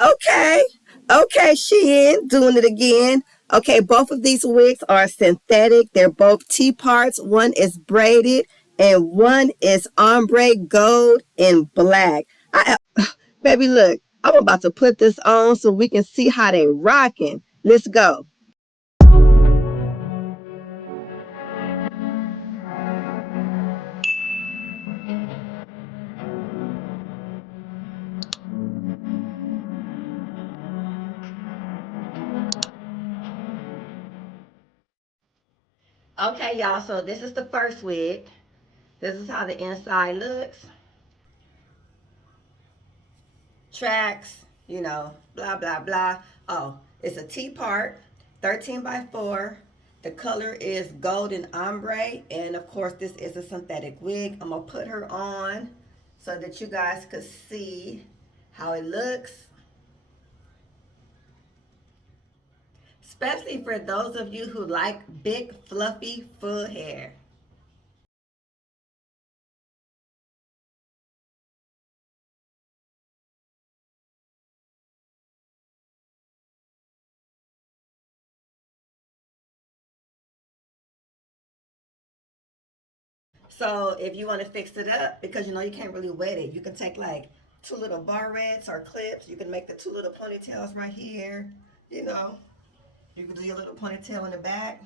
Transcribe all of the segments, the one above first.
Okay. Okay, Shein, doing it again. Okay, both of these wigs are synthetic. They're both T parts. One is braided and one is ombre gold and black. Baby, look, I'm about to put this on so we can see how they rocking. Let's go. Okay, y'all, so this is the first wig. This is how the inside looks. Tracks, blah, blah, blah. Oh, it's a T part, 13 by 4. The color is golden ombre. And of course, this is a synthetic wig. I'm going to put her on so that you guys could see how it looks. Especially for those of you who like big, fluffy, full hair. So if you want to fix it up, because you can't really wet it, you can take like two little barrettes or clips. You can make the two little ponytails right here. You know, you can do your little ponytail in the back,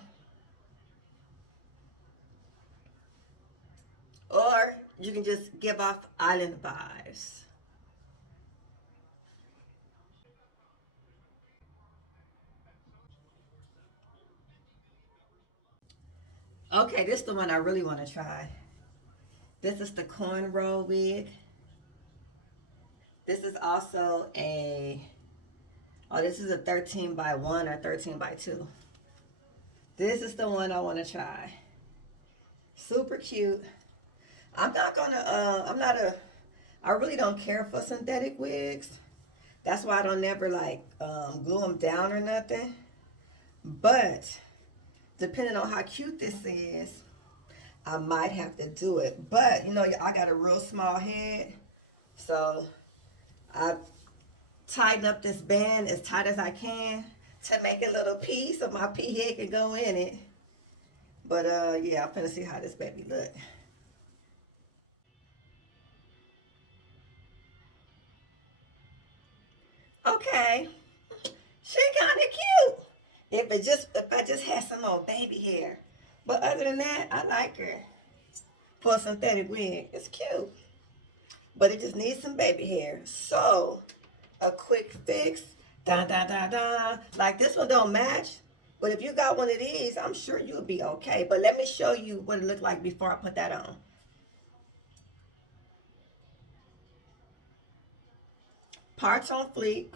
or you can just give off island vibes. Okay, this is the one I really want to try. This is the cornrow wig. This is also this is a 13 by 1 or 13 by 2. This is the one I want to try. Super cute. I'm not a, I really don't care for synthetic wigs. That's why I don't never like glue them down or nothing. But depending on how cute this is, I might have to do it. But I got a real small head, so I tighten up this band as tight as I can to make a little piece so my pea head can go in it. But yeah, I'm finna see how this baby look. Okay, she kind of cute. If I just had some more baby hair, but other than that, I like her for a synthetic wig. It's cute, but it just needs some baby hair. So a quick fix, da da da da. Like this one don't match, but if you got one of these, I'm sure you'll be okay. But let me show you what it looked like before I put that on. Parts on fleek.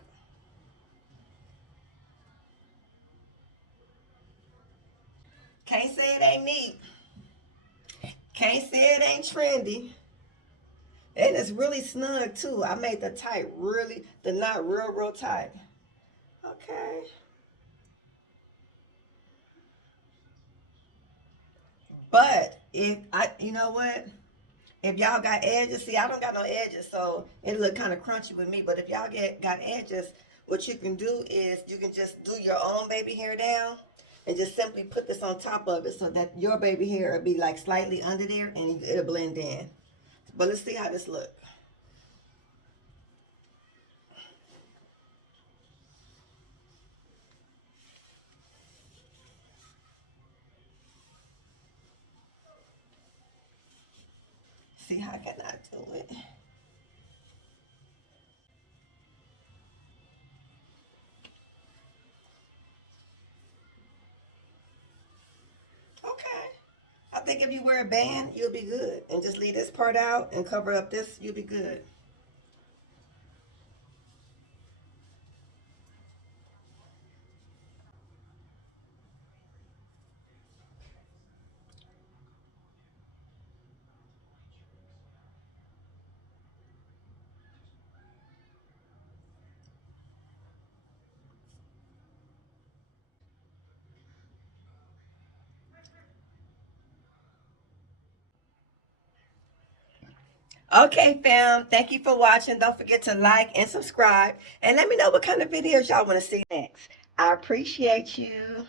Can't say it ain't neat. Can't say it ain't trendy. And it's really snug too. I made the knot real tight. Okay. But if I, you know what? If y'all got edges, see, I don't got no edges, so it look kind of crunchy with me. But if y'all got edges, what you can do is you can just do your own baby hair down and just simply put this on top of it so that your baby hair will be like slightly under there and it'll blend in. But let's see how this look. See how can I do it? Okay. I think if you wear a band, you'll be good. And just leave this part out and cover up this, you'll be good. Okay, fam. Thank you for watching. Don't forget to like and subscribe. And let me know what kind of videos y'all want to see next. I appreciate you.